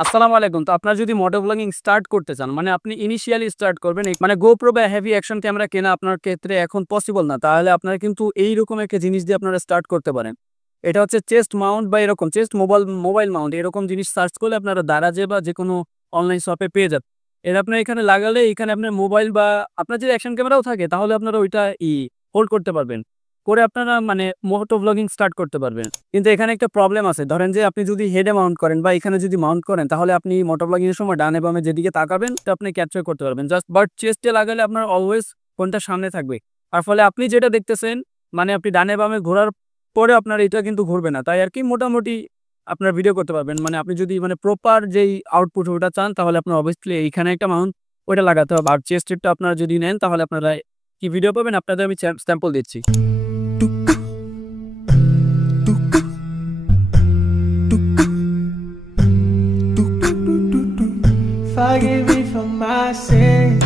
আসসালামু আলাইকুম। তো আপনার যদি মোটো ব্লগিং স্টার্ট করতে চান, মানে আপনি ইনিশিয়ালি স্টার্ট করবেন মানে GoPro বা হেভি অ্যাকশন ক্যামেরা কেনা আপনার ক্ষেত্রে এখন পসিবল না। তাহলে আপনারা কিন্তু এইরকম একটা জিনিস দিয়ে আপনারা স্টার্ট করতে পারেন। এটা হচ্ছে চেস্ট মাউন্ট বা এরকম চেস্ট মোবাইল মাউন্ট এরকম জিনিস সার্চ করলে আপনারা দারাজে বা যেকোনো অনলাইন শপে পেয়ে যাবেন। এটা আপনার এখানে লাগালে এখানে আপনার মোবাইল বা আপনার যদি অ্যাকশন ক্যামেরাও থাকে তাহলে আপনারা ওইটা হোল্ড করতে পারবেন। করে আপনারা মানে মোটো ব্লগিং স্টার্ট করতে পারবেন। কিন্তু এখানে একটা প্রবলেম আছে। ধরেন যে আপনি যদি হেডে মাউন্ট করেন বা এখানে যদি মাউন্ট করেন তাহলে আপনি মোটো ব্লগিং এর সময় ডানে বামে যেদিকে তাকাবেন তো আপনি ক্যাপচার করতে পারবেন। জাস্ট বাট চেস্টে লাগালে আপনার অলওয়েজ ফোনটা সামনে থাকবে। আর ফলে আপনি যেটা দেখতেছেন মানে আপনি ডানে বামে ঘোরার পরে আপনার এটা কিন্তু ঘুরবে না। তাই আরকি মোটামুটি আপনার ভিডিও করতে পারবেন। মানে আপনি যদি মানে প্রপার যেই আউটপুট ওটা চান তাহলে আপনার অবভিয়াসলি এইখানে একটা মাউন্ট ওইটা লাগাতে হবে। আর চেস্টেরটা আপনারা যদি নেন তাহলে আপনারা কি ভিডিও পাবেন আপনাদের আমি স্যাম্পল দিচ্ছি। Forgive me for my sins.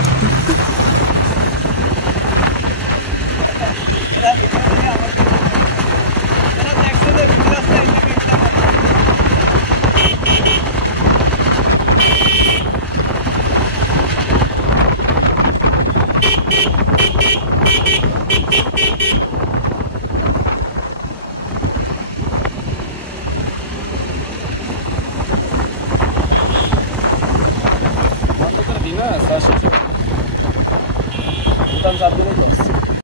Bukan saat ini,